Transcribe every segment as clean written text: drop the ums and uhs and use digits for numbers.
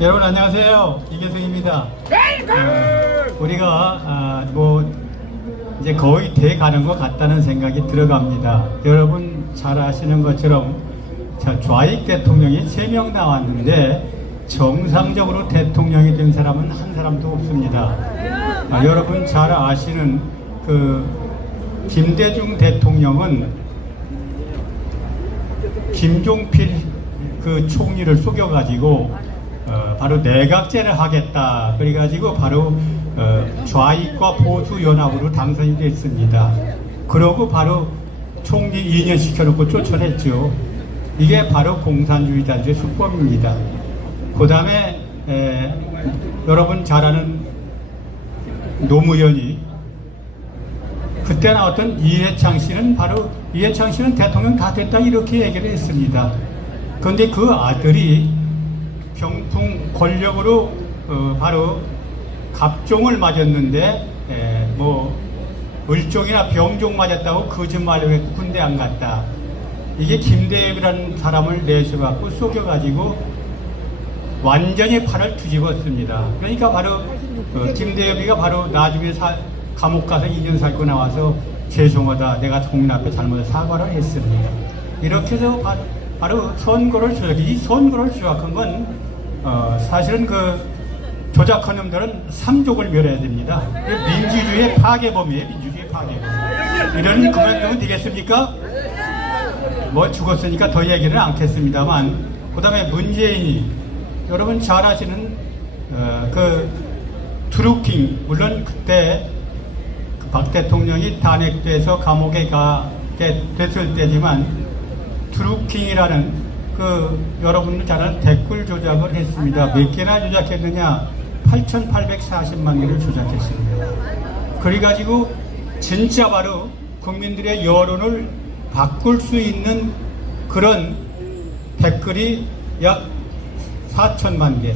여러분 안녕하세요. 이계승입니다. 우리가 이제 거의 돼 가는 것 같다는 생각이 들어갑니다. 여러분 잘 아시는 것처럼 좌익 대통령이 3명 나왔는데 정상적으로 대통령이 된 사람은 한 사람도 없습니다. 여러분 잘 아시는 김대중 대통령은 김종필 총리를 속여가지고 바로 내각제를 하겠다 그래가지고 바로 좌익과 보수 연합으로 당선이 됐습니다. 그러고 바로 총리 2년 시켜놓고 쫓아냈죠. 이게 바로 공산주의자의 수법입니다. 그 다음에 여러분 잘 아는 노무현이 그때 나왔던 이해창 씨는 바로 이해창 씨는 대통령 다 됐다 이렇게 얘기를 했습니다. 그런데 그 아들이 병풍 권력으로 바로 갑종을 맞았는데 을종이나 병종 맞았다고 거짓말을 했고 군대 안 갔다. 이게 김대엽이라는 사람을 내셔갖고 속여가지고 완전히 팔을 뒤집었습니다. 그러니까 바로 김대엽이가 바로 나중에 감옥 가서 2년 살고 나와서 죄송하다 내가 국민 앞에 잘못 사과를 했습니다. 이렇게 해서 바로 선거를 조작한 건 사실은 조작한 놈들은 삼족을 멸해야 됩니다. 민주주의의 파괴범이에요. 민주주의의 파괴범. 이런 그만두면 되겠습니까? 죽었으니까 더 얘기는 않겠습니다만, 그 다음에 문재인이 여러분 잘 아시는 트루킹, 물론 그때 박 대통령이 탄핵돼서 감옥에 가게 됐을 때지만 트루킹이라는 여러분들 잘 아는 댓글 조작을 했습니다. 몇 개나 조작했느냐? 8,840만 개를 조작했습니다. 그래가지고 진짜 바로 국민들의 여론을 바꿀 수 있는 그런 댓글이 약 4천만 개.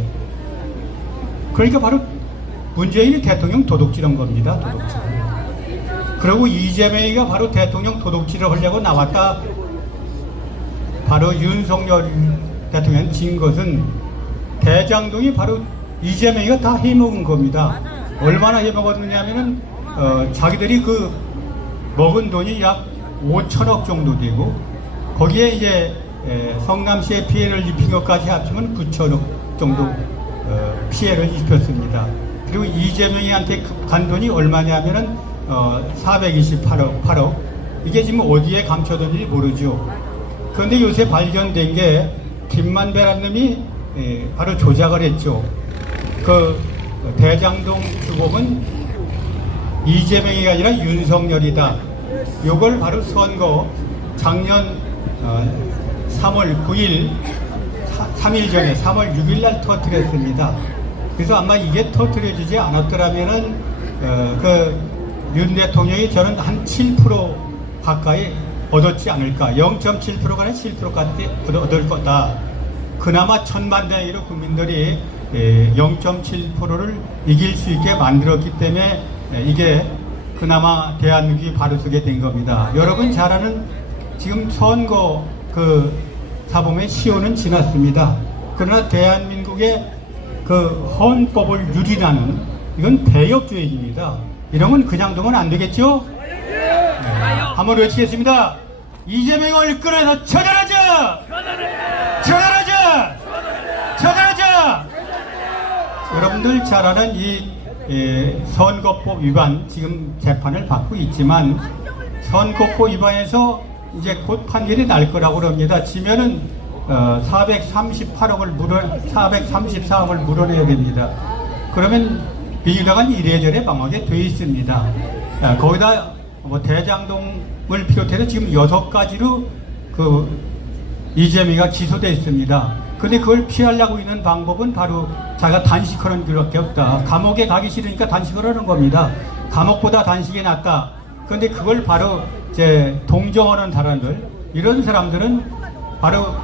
그러니까 바로 문재인이 대통령 도둑질한 겁니다. 도둑질. 그리고 이재명이가 바로 대통령 도둑질을 하려고 나왔다. 바로 윤석열 대통령이 진 것은 대장동이 바로 이재명이가 다 해먹은 겁니다. 얼마나 해먹었느냐면은 자기들이 먹은 돈이 약 5천억 정도 되고 거기에 이제 성남시에 피해를 입힌 것까지 합치면 9천억 정도 피해를 입혔습니다. 그리고 이재명이한테 간 돈이 얼마냐면은 428억. 이게 지금 어디에 감춰졌는지 모르죠. 그런데 요새 발견된 게 김만배라는 놈이 바로 조작을 했죠. 대장동 주범은 이재명이 아니라 윤석열이다. 요걸 바로 선거 작년 3월 9일 3일 전에 3월 6일 날 터뜨렸습니다. 그래서 아마 이게 터뜨려지지 않았더라면은 윤 대통령이 저는 한 7% 가까이 얻었지 않을까. 0.7%가 아니라 7%까지 얻을 거다. 그나마 천만대의로 국민들이 0.7%를 이길 수 있게 만들었기 때문에 이게 그나마 대한민국이 바로 서게 된 겁니다. 여러분 잘 아는 지금 선거 사범의 시효는 지났습니다. 그러나 대한민국의 헌법을 유린하는 이건 배역주의입니다. 이러면 그냥 두면 안 되겠죠? 한번 외치겠습니다. 이재명을 끌어서 처단하자! 처단하자! 처단하자! 여러분들 잘 아는 이 선거법 위반 지금 재판을 받고 있지만 선거법 위반에서 이제 곧 판결이 날 거라고 그럽니다. 지면은 434억을 물어내야 됩니다. 그러면 민주당은 이래저래 방어하게 돼 있습니다. 거기다 대장동을 비롯해서 지금 6가지로 이재명이가 기소되어 있습니다. 근데 그걸 피하려고 있는 방법은 바로 자기가 단식하는 것밖에 없다. 감옥에 가기 싫으니까 단식을 하는 겁니다. 감옥보다 단식이 낫다. 그런데 그걸 바로 동정하는 사람들, 이런 사람들은 바로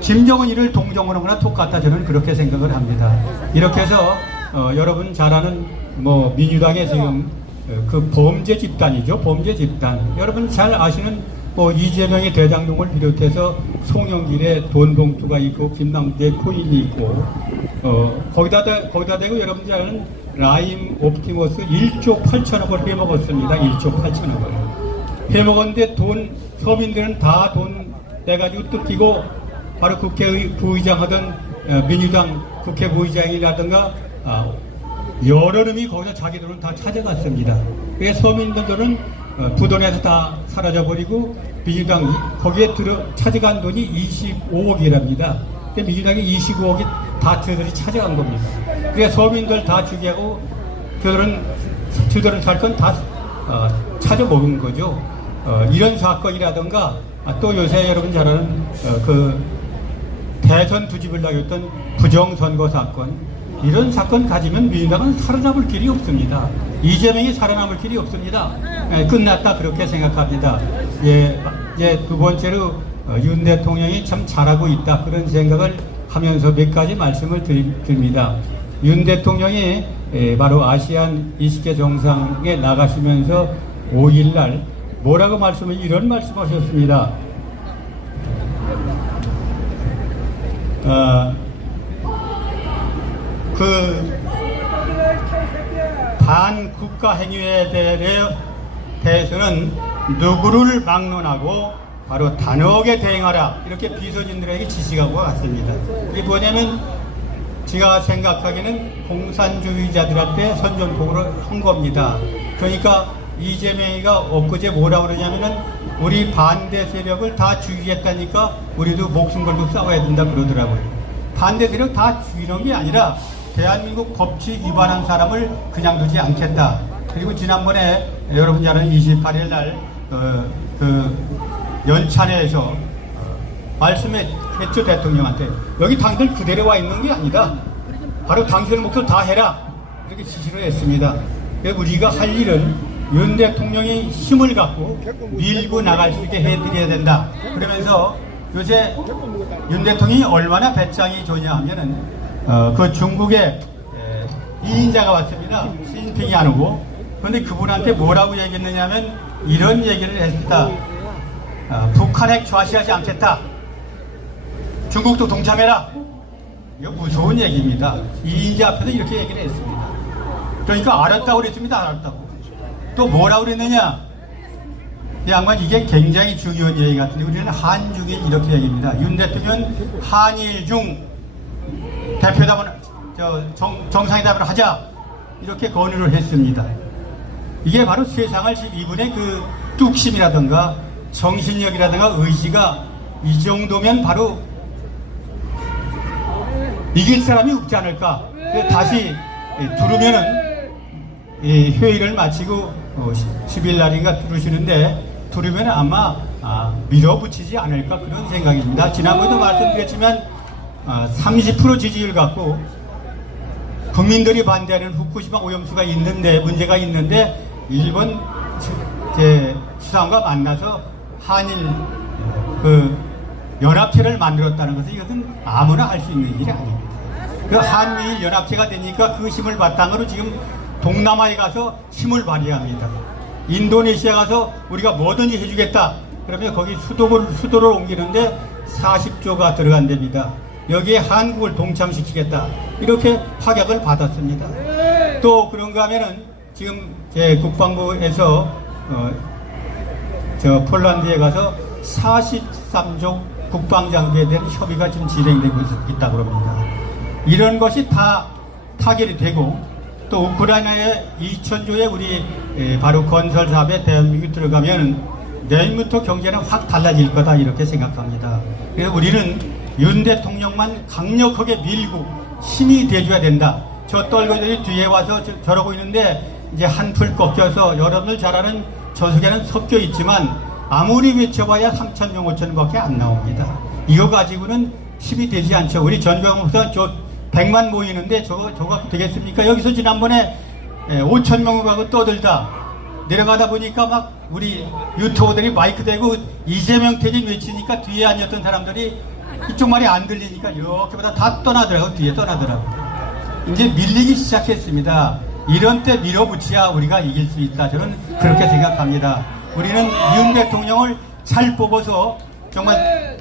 김정은이를 동정하는 거나 똑같다. 저는 그렇게 생각을 합니다. 이렇게 해서 여러분 잘 아는 민주당의 지금 범죄 집단이죠. 범죄 집단. 여러분 잘 아시는 이재명의 대장동을 비롯해서 송영길의 돈 봉투가 있고 김남주의 코인이 있고 거기다 대고 여러분들 아는 라임 옵티머스 1조 8천억을 해먹었습니다. 1조 8천억을 해먹었는데 서민들은 다 돈 내가지고 뜯기고 바로 부의장 하던 민주당 국회 부의장이라든가 여러 놈이 거기서 자기 돈을 다 찾아갔습니다. 그래서 서민들 돈은 부돈에서 다 사라져버리고 민주당이 거기에 찾아간 돈이 25억이랍니다. 민주당이 25억이 다 저들이 찾아간 겁니다. 그래서 서민들 다 죽이고 저들은 살 건 다 찾아 먹은 거죠. 이런 사건이라든가 또 요새 여러분 잘 아는 그 대선 투집을 하였던 부정선거 사건, 이런 사건 가지면 민주당은 살아남을 길이 없습니다. 이재명이 살아남을 길이 없습니다. 끝났다 그렇게 생각합니다. 두 번째로 윤 대통령이 참 잘하고 있다 그런 생각을 하면서 몇 가지 말씀을 드립니다. 윤 대통령이 바로 아시안 20개 정상에 나가시면서 5일날 뭐라고 이런 말씀하셨습니다. 그 반국가 행위에 대해서는 누구를 막론하고 바로 단호하게 대응하라, 이렇게 비서진들에게 지시하고 갔습니다. 이게 뭐냐면 제가 생각하기에는 공산주의자들한테 선전포고를 한 겁니다. 그러니까 이재명이가 엊그제 뭐라 그러냐면은 우리 반대 세력을 다 죽이겠다니까 우리도 목숨 걸고 싸워야 된다 그러더라고요. 반대 세력 다 죽이는 게 아니라 대한민국 법칙 위반한 사람을 그냥 두지 않겠다. 그리고 지난번에 여러분 잘 아는 28일 날 연찬회에서 말씀했죠. 대통령한테 여기 당신들 그대로 와 있는 게 아니다. 바로 당신들 몫을 다 해라, 이렇게 지시를 했습니다. 그래서 우리가 할 일은 윤 대통령이 힘을 갖고 밀고 나갈 수 있게 해드려야 된다. 그러면서 요새 윤 대통령이 얼마나 배짱이 좋냐 하면은 그 중국의 2인자가 왔습니다. 시진핑이 안 오고. 그런데 그분한테 뭐라고 얘기했느냐 하면 이런 얘기를 했다. 북한 핵 좌시하지 않겠다. 중국도 동참해라. 이거 무서운 얘기입니다. 2인자 앞에서 이렇게 얘기를 했습니다. 그러니까 알았다고 그랬습니다. 알았다고. 또 뭐라고 그랬느냐? 이 양반 이게 굉장히 중요한 얘기 같은데 우리는 한중일 이렇게 얘기합니다. 윤 대통령 한일 중 대표담을 정상회담을 하자, 이렇게 건의를 했습니다. 이게 바로 세상을 이분의 그 뚝심이라든가 정신력이라든가 의지가 이 정도면 바로 이길 사람이 없지 않을까. 다시 두르면은 회의를 마치고 10일 날인가 두르시는데 두르면 아마 밀어붙이지 않을까 그런 생각입니다. 지난번에도 말씀드렸지만 30% 지지율 갖고 국민들이 반대하는 후쿠시마 오염수가 문제가 있는데 일본 수상과 만나서 한일 연합체를 만들었다는 것은 이것은 아무나 할 수 있는 일이 아닙니다. 그 한미일 연합체가 되니까 그 힘을 바탕으로 지금 동남아에 가서 힘을 발휘합니다. 인도네시아 가서 우리가 뭐든지 해주겠다. 그러면 거기 수도를 옮기는데 40조가 들어간답니다. 여기에 한국을 동참시키겠다. 이렇게 확약을 받았습니다. 또 그런가 하면은 지금 제 국방부에서 폴란드에 가서 43조 국방장비에 대한 협의가 지금 진행되고 있다고 합니다. 이런 것이 다 타결이 되고 또 우크라이나에 2,000조의 우리 바로 건설 사업에 대한민국이 들어가면 내일부터 경제는 확 달라질 거다, 이렇게 생각합니다. 그래서 우리는 윤 대통령만 강력하게 밀고 힘이 돼줘야 된다. 저 떨거들이 뒤에 와서 저러고 있는데 이제 한풀 꺾여서 여러분들 잘 아는 저속에는 섞여 있지만 아무리 외쳐봐야 3,000명, 5,000명밖에 안 나옵니다. 이거 가지고는 힘이 되지 않죠. 우리 전병호사 100만 모이는데 저거 되겠습니까? 여기서 지난번에 5,000명을 가고 떠들다 내려가다 보니까 막 우리 유튜버들이 마이크 대고 이재명 퇴진 외치니까 뒤에 앉았던 사람들이 이쪽 말이 안 들리니까 이렇게보다 다 떠나더라고요. 뒤에 떠나더라고요. 이제 밀리기 시작했습니다. 이런 때 밀어붙여야 우리가 이길 수 있다. 저는 그렇게 생각합니다. 우리는 윤 대통령을 잘 뽑아서 정말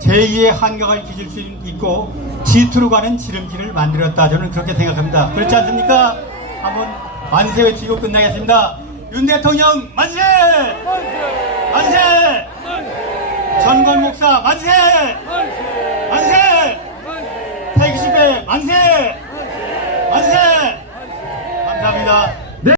제2의 한강을 빚을 수 있고 G2로 가는 지름길을 만들었다. 저는 그렇게 생각합니다. 그렇지 않습니까? 한번 만세 외치고 끝나겠습니다. 윤 대통령 만세! 만세! 전건 목사 만세! 만세! 태기시대 만세! 만세! 감사합니다.